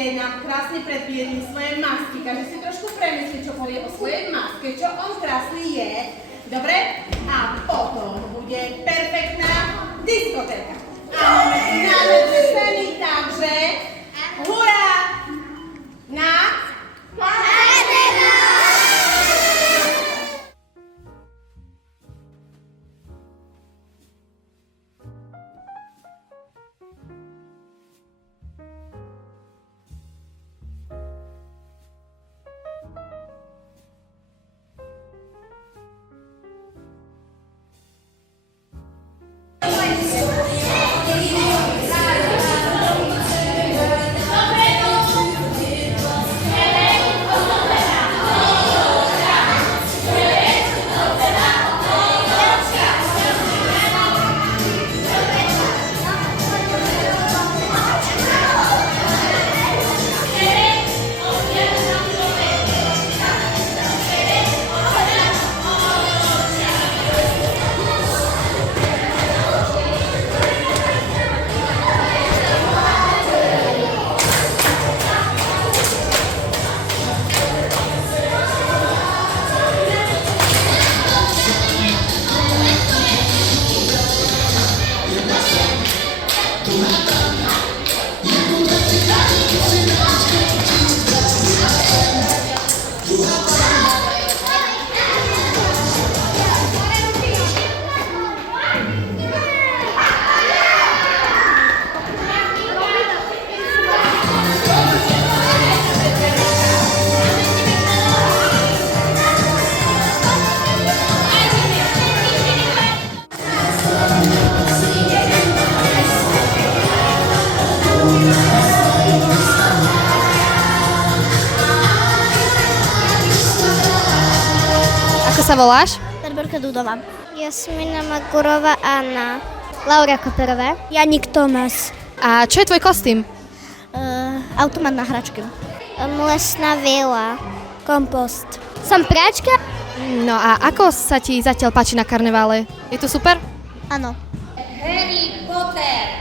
ste nám krásne predviedli svoje masky. Každý si trošku premyslí, čo povie o svojej maske, čo on krásny je. Dobre? A potom bude perfektná diskotéka. A máme dve scény, takže hurá! Na Ako sa voláš? Barborka Dudová. Jasmina Magurová Anna. Laura Koperová. Janik Tomas. A čo je tvoj kostým? Automat na hračky. Lesná vila. Kompost. Som práčka? No a ako sa ti zatiaľ páči na karnevále? Je to super? Áno. Harry Potter.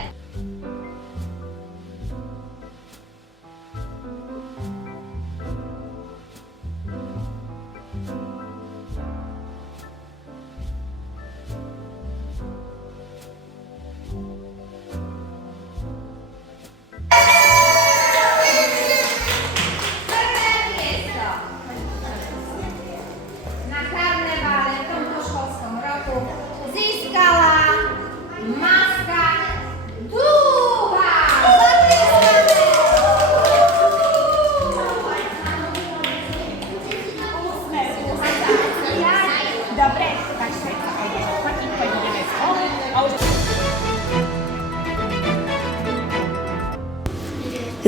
Na karnevále v tomto školskom roku získala maska Dúha! Dobre, tak všetko pôjdeš odfotiť, ideme spolu a už...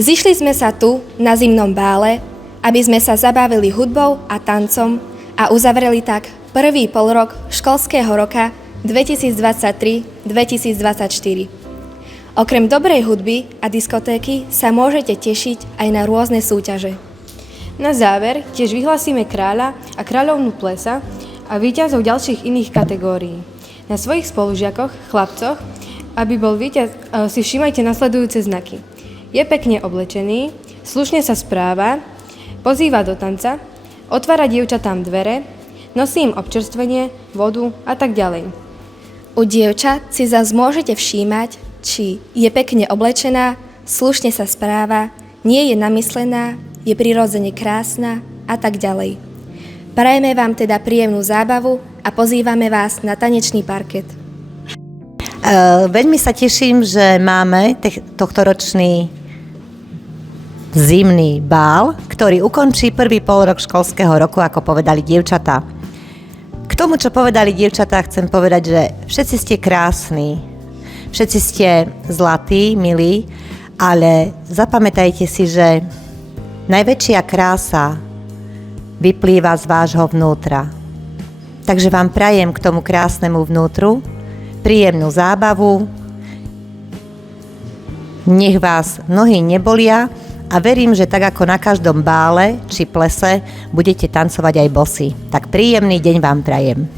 Zišli sme sa tu, na zimnom bále, aby sme sa zabavili hudbou a tancom a uzavreli tak prvý polrok školského roka 2023-2024. Okrem dobrej hudby a diskotéky sa môžete tešiť aj na rôzne súťaže. Na záver tiež vyhlásime kráľa a kráľovnú plesa a víťazov ďalších iných kategórií. Na svojich spolužiakoch, chlapcoch, aby bol víťaz, si všímajte nasledujúce znaky. Je pekne oblečený, slušne sa správa, pozýva do tanca, otvára dievčatám dvere, nosí im občerstvenie, vodu a tak ďalej. U dievčat si zas môžete všímať, či je pekne oblečená, slušne sa správa, nie je namyslená, je prirodzene krásna a tak ďalej. Prajeme vám teda príjemnú zábavu a pozývame vás na tanečný parket. Veľmi sa teším, že máme tohtoročný zimný bál, ktorý ukončí prvý polrok školského roku, ako povedali dievčatá. K tomu, čo povedali dievčatá, chcem povedať, že všetci ste krásni, všetci ste zlatí, milí, ale zapamätajte si, že najväčšia krása vyplýva z vášho vnútra. Takže vám prajem k tomu krásnemu vnútru príjemnú zábavu, nech vás nohy nebolia a verím, že tak ako na každom bále či plese budete tancovať aj bosí. Tak príjemný deň vám prajem.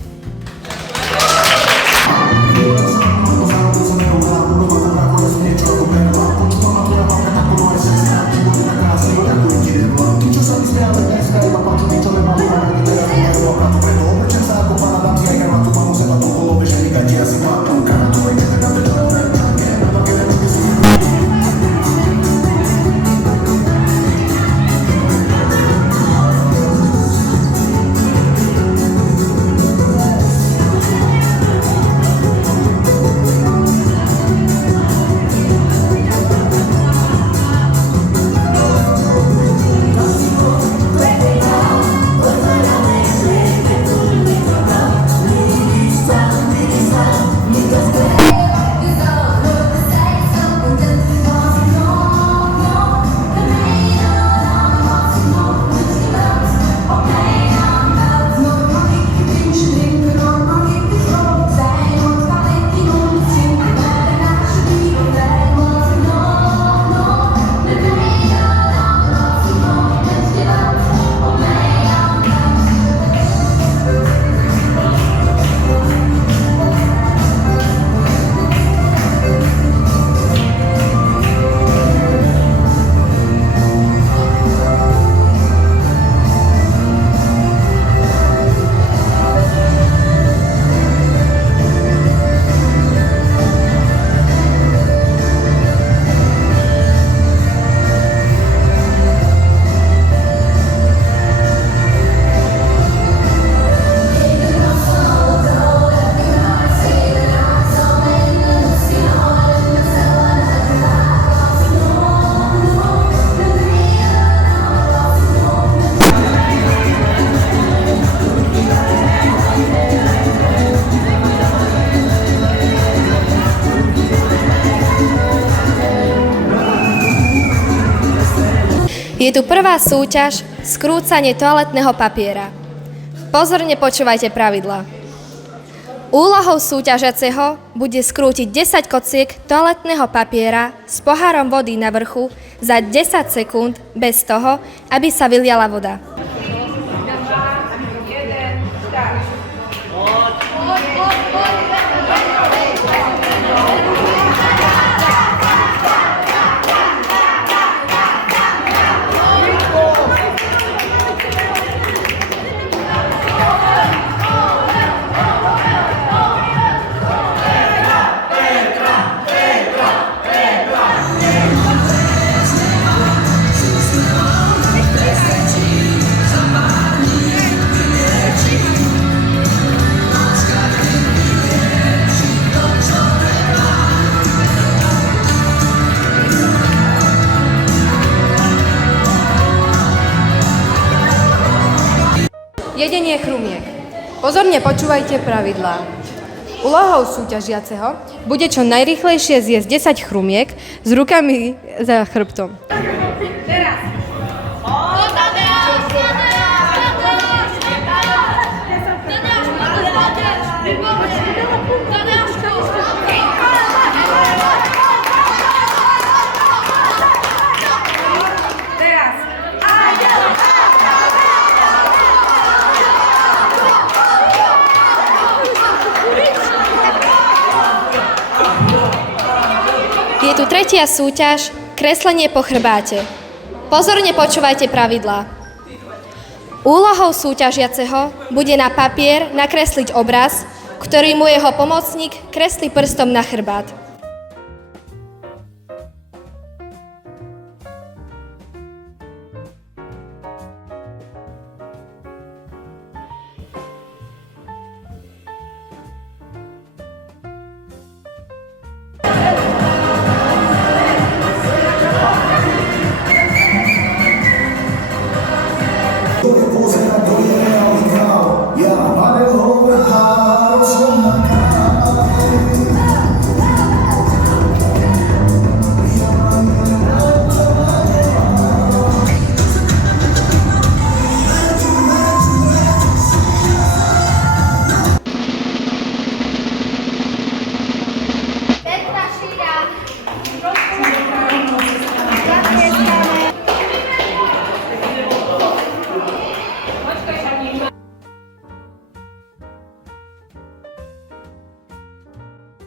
Je tu prvá súťaž skrúcanie toaletného papiera. Pozorne počúvajte pravidlá. Úlohou súťažiaceho bude skrútiť 10 kociek toaletného papiera s pohárom vody na vrchu za 10 sekúnd bez toho, aby sa vyliala voda. Jedenie chrumiek. Pozorne počúvajte pravidlá. Úlohou súťažiaceho bude čo najrýchlejšie zjesť 10 chrumiek s rukami za chrbtom. Je tu tretia súťaž kreslenie po chrbáte. Pozorne počúvajte pravidlá. Úlohou súťažiaceho bude na papier nakresliť obraz, ktorý mu jeho pomocník kreslí prstom na chrbát.